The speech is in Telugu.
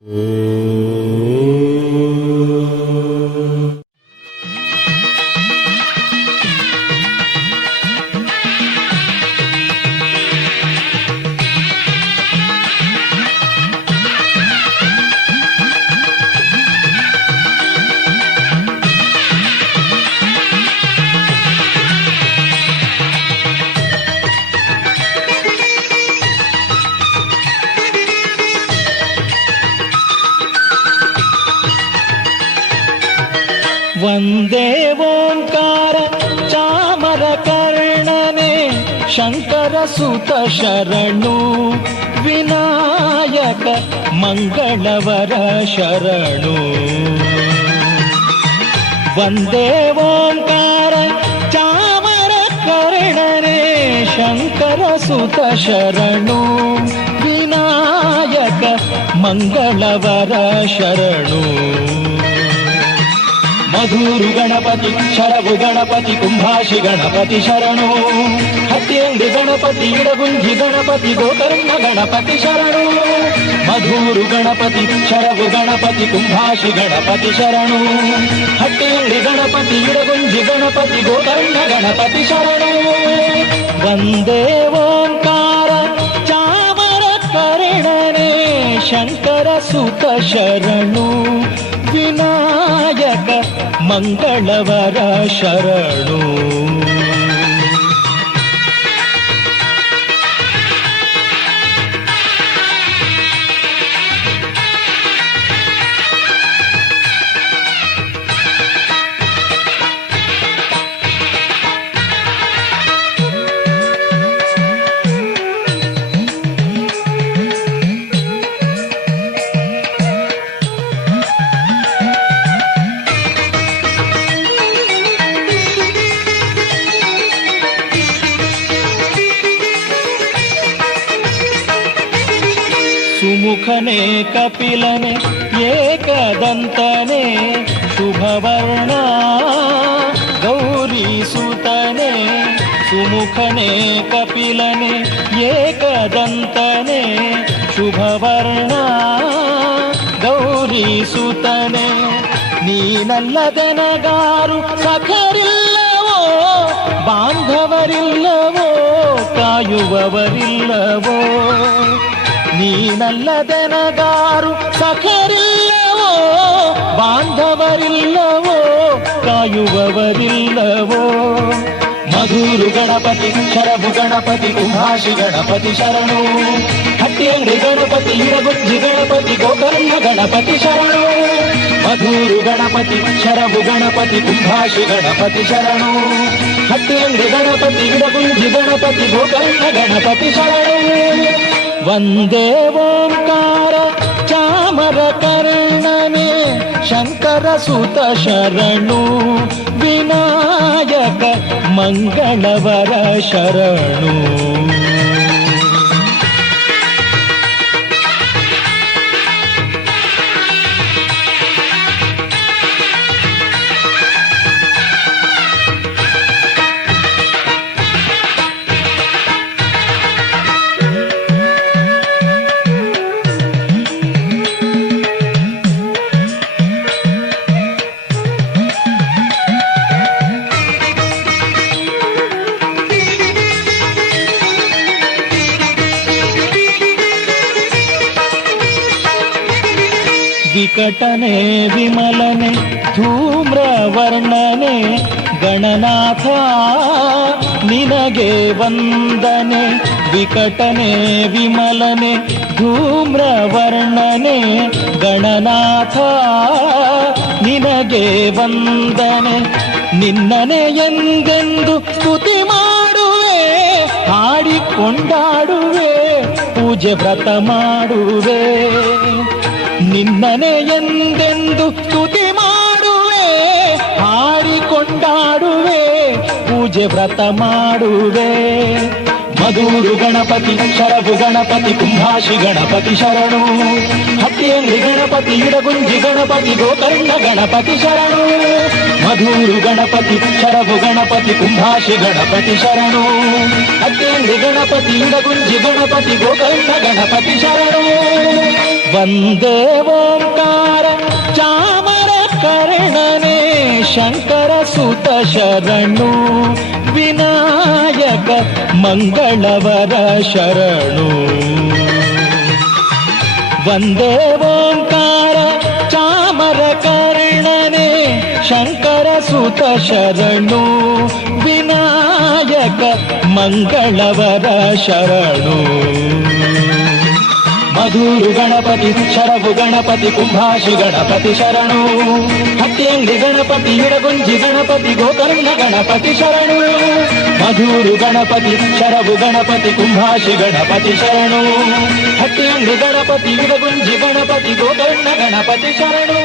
嗯。वन्दे ओङ्कार चामरकर्णने शरणु विनायक मङ्गलवर शरणु वन्दे ओङ्कार चामरकर्णने शङ्करसुत शरणु विनायक मङ्गलवर शरणु మధురు గణపతి శరభు గణపతి కుంభాషి గణపతి శరణు. హత్యంగి గణపతి ఇడగుంజి గణపతి గోకర్ణ గణపతి శరణు. మధురు గణపతి శరభు గణపతి కుంభాషి గణపతి శరణు. హత్యంగి గణపతి ఇడగుంజి గణపతి గోకర్ణ గణపతి శరణు. వందే ఓంకార చామర కరణనే శంకర సుత శరణు. వినాయక మంగళవర శరణు ಸುಮುಖನೆ, ಕಪಿಲನೆ, ಏಕದಂತನೆ, ಶುಭವರ್ಣ, ಗೌರಿ ಸುತನೆ, ಸುಮುಖನೆ, ಕಪಿಲನೆ, ಏಕದಂತನೆ, ಶುಭವರ್ಣ, ಗೌರಿ ಸುತನೆ. ನೀನಲ್ಲದೆನಗಾರು ಸಖರಿಲ್ಲವೋ, ಬಾಂಧವರಿಲ್ಲವೋ, ಕಾಯುವವರಿಲ್ಲವೋ. ನೀನಲ್ಲದೆನಗಾರು ಸಖರಿಲ್ಲವೋ ಬಾಂಧವರಿಲ್ಲವೋ ಕಾಯುವವರಿಲ್ಲವೋ ಮಧುರು ಗಣಪತಿ ಶರಭು ಗಣಪತಿ ಕುಂಭಾಷಿ ಗಣಪತಿ ಶರಣು ಹಟ್ಟಿಯಂಗ್ರಿ ಗಣಪತಿ ಇಡಗುಜ್ಜಿ ಗಣಪತಿ ಗೋಕರ್ಣ ಗಣಪತಿ ಶರಣು ಮಧುರು ಗಣಪತಿ ಶರಭು ಗಣಪತಿ ಕುಂಭಾಷಿ ಗಣಪತಿ ಶರಣು ಹಟ್ಟಿಯಂಗ್ರಿ ಗಣಪತಿ ಇಡಗುಂಜಿ ಗಣಪತಿ ಗೋಕರ್ಣ ಗಣಪತಿ ಶರಣು వందే ఓంకార చామర కర్ణనే శంకర సుత శరణు వినాయక మంగళవర శరణు ವಿಕಟನೆ, ವಿಮಲನೆ, ಧೂಮ್ರವರ್ಣನೆ, ಗಣನಾಥ, ನಿನಗೆ ವಂದನೆ, ವಿಕಟನೆ, ವಿಮಲನೆ, ಧೂಮ್ರವರ್ಣನೆ, ಗಣನಾಥ, ನಿನಗೆ ವಂದನೆ. ನಿನ್ನನೆ ಎಂದೆಂದು ಸ್ತುತಿ ಮಾಡುವೆ, ಹಾಡಿಕೊಂಡಾಡುವೆ, ಪೂಜೆ ವ್ರತ ಮಾಡುವೆ. ನಿನ್ನನೆ ಎಂದೆಂದು ಸ್ತುತಿ ಮಾಡುವೆ ಹಾಡಿಕೊಂಡಾಡುವೆ ಪೂಜೆ ವ್ರತ ಮಾಡುವೆ ಮಧುರು ಗಣಪತಿ ಶರಭು ಗಣಪತಿ ಕುಂಭಾಷಿ ಗಣಪತಿ ಶರಣು ಹಟ್ಟಿಯಂಗ್ರಿ ಗಣಪತಿ గణపతి ఇడగుంజి గణపతి గోకర్ణ గణపతి శరణు మధురు గణపతి శరభు గణపతి కుంభాషి గణపతి శరణు ಗಣಪತಿ ಇಡಗುಂಜಿ ಗಣಪತಿ ಗೋಕರ್ಣ ಗಣಪತಿ ಶರಣೋ. ವಂದೇ ಓಂಕಾರ ಚಾಮರ ಕರ್ಣನೆ ಶಂಕರ ಸುತ ಶರಣು. ವಿನಾಯಕ ಮಂಗಳವರ ಶರಣು. ವಂದೇ ಓಂಕಾರ ಚಾಮರ ಕರ್ಣನೆ ಶಂಕರ ಸುತ ಶರಣು. ಶಂಕ ಮಂಗಳವರ ಶರಣು ಮಧುರು ಗಣಪತಿ ಶರವು ಗಣಪತಿ ಕುಂಭಾಶಿ ಗಣಪತಿ ಶರಣು ಹತ್ತಿಯಲ್ಲಿ ಗಣಪತಿ ಇಡಗುಂಜಿ ಗಣಪತಿ ಗೋಕರ್ಣ ಗಣಪತಿ ಶರಣು ಮಧುರು ಗಣಪತಿ ಶರವು ಗಣಪತಿ ಕುಂಭಾಶಿ ಗಣಪತಿ ಶರಣು ಹಟ್ಟಿಯಲ್ಲಿ ಗಣಪತಿ ಇಡಗುಂಜಿ ಗಣಪತಿ ಗೋಕರ್ಣ ಗಣಪತಿ ಶರಣು